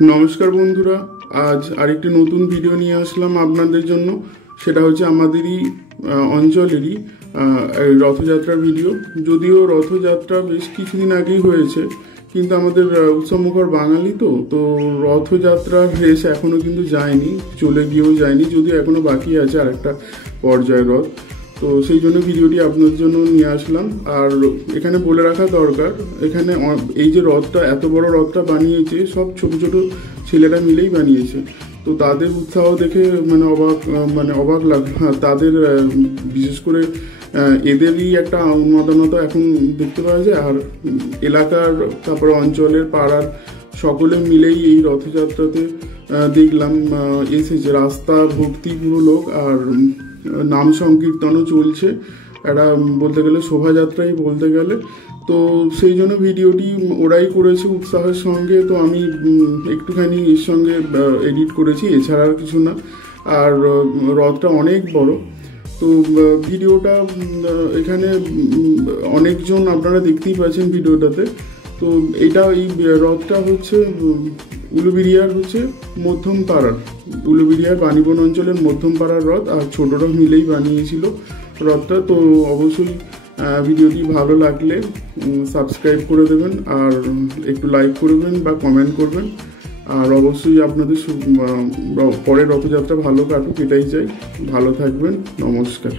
নমস্কার বন্ধুরা, আজ আরেকটি নতুন ভিডিও নিয়ে আসলাম আপনাদের জন্য। সেটা হচ্ছে আমাদেরই অঞ্চলেরই রথযাত্রার ভিডিও। যদিও রথযাত্রা বেশ কিছুদিন আগেই হয়েছে, কিন্তু আমাদের উৎসবমুখর বাঙালি তো রথযাত্রার রেস এখনও কিন্তু যায়নি, চলে গিয়েও যায়নি, যদিও এখনও বাকি আছে আর একটা পর্যায় রথ। তো সেই জন্য ভিডিওটি আপনার জন্য নিয়ে আসলাম। আর এখানে বলে রাখা দরকার, এখানে এই যে রথটা, এত বড় রথটা বানিয়েছে সব ছোট ছোট ছেলেরা মিলেই বানিয়েছে। তো তাদের উৎসাহ দেখে অবাক লাগলো। তাদের বিশেষ করে এদেরই একটা উন্মাদনতা এখন দেখতে পাওয়া যায়। আর এলাকার, তারপরে অঞ্চলের, পাড়ার সকলে মিলেই এই রথযাত্রাতে দেখলাম এসেছে। রাস্তা ভর্তি পুরো লোক, আর নাম সংকীর্তনও চলছে, একটা বলতে গেলে শোভাযাত্রাই বলতে গেলে। তো সেই জন্য ভিডিওটি ওরাই করেছে উৎসাহের সঙ্গে, তো আমি একটুখানি এর সঙ্গে এডিট করেছি, এছাড়া আর কিছু না। আর রথটা অনেক বড়, তো ভিডিওটা এখানে অনেকজন আপনারা দেখতেই পাচ্ছেন ভিডিওটাতে। তো এই রথটা হচ্ছে উলুবেড়িয়ার মধ্যম পাড়ার, উলুবেড়িয়ার বাণীবন অঞ্চলের মধ্যম পাড়ার রথ, আর ছোটরা মিলেই বানিয়েছিল রথটা। তো অবশ্যই ভিডিওটি ভালো লাগলে সাবস্ক্রাইব করে দেবেন, আর একটু লাইক করবেন বা কমেন্ট করবেন। আর অবশ্যই আপনাদের পরের রথযাত্রা ভালো কাটুক, এটাই চাই। ভালো থাকবেন, নমস্কার।